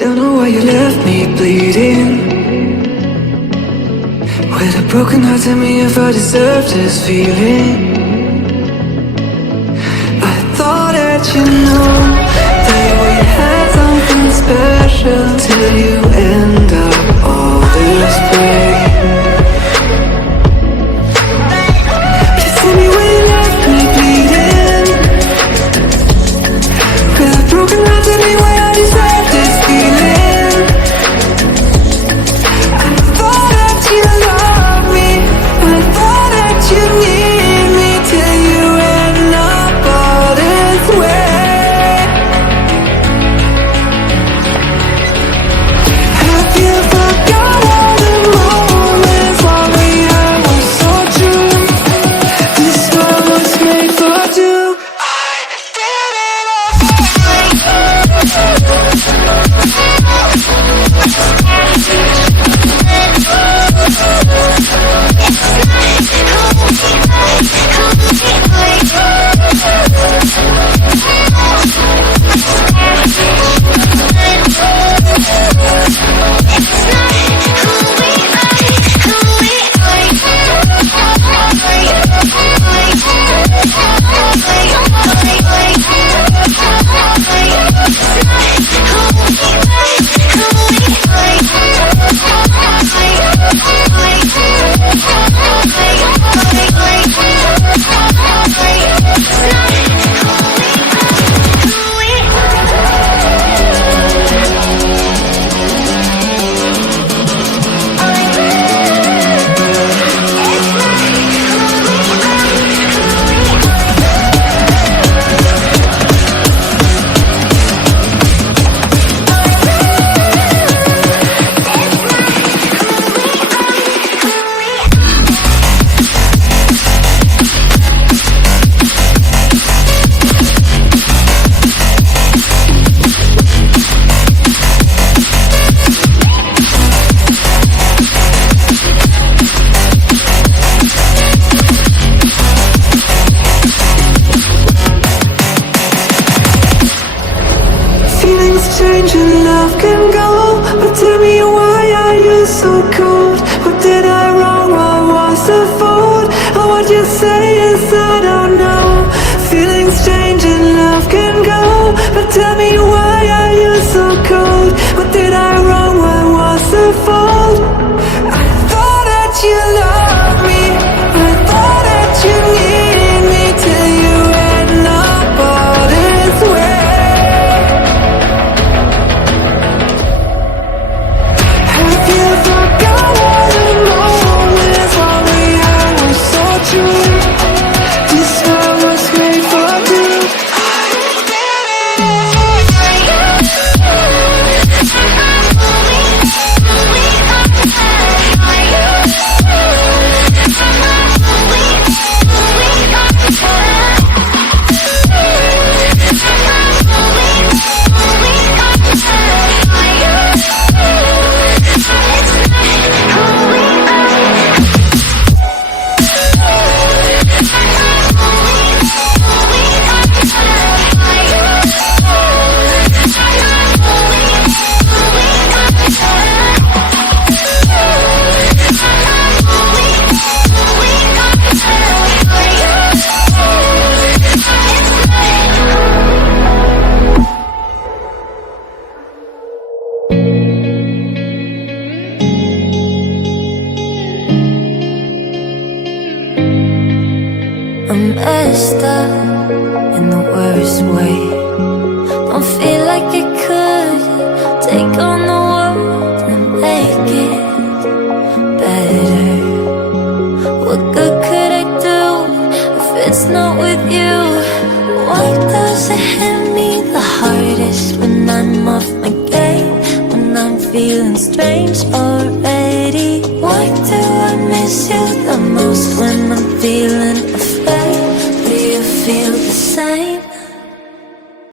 Don't know why you left me bleeding. With a broken heart, tell me if I deserve this feeling. I thought that you know that we had something special till you end up all this way. Just tell me when you left me bleeding. With a broken heart, tell me why I deserve this feeling. I thought that you loved me, I thought that you need me till you end up all this way. Have you forgot all the moments while we had was so true? This world was made for two. I did it change and love can go, but tell me why are you so cold? What did I wrong? What was the fault? Or what you say is I don't know. Feelings change and love can go, but tell me why are you so cold? What did I wrong? What was the fault? I thought that you loved me, I thought that you need me till you end up all this way. I'm messed up in the worst way. Don't feel like I could take on the world and make it better. What good could I do if it's not with you? Why does it hit me the hardest when I'm off my game? When I'm feeling strange already? Why do I miss you the most when I'm feeling afraid? Do you feel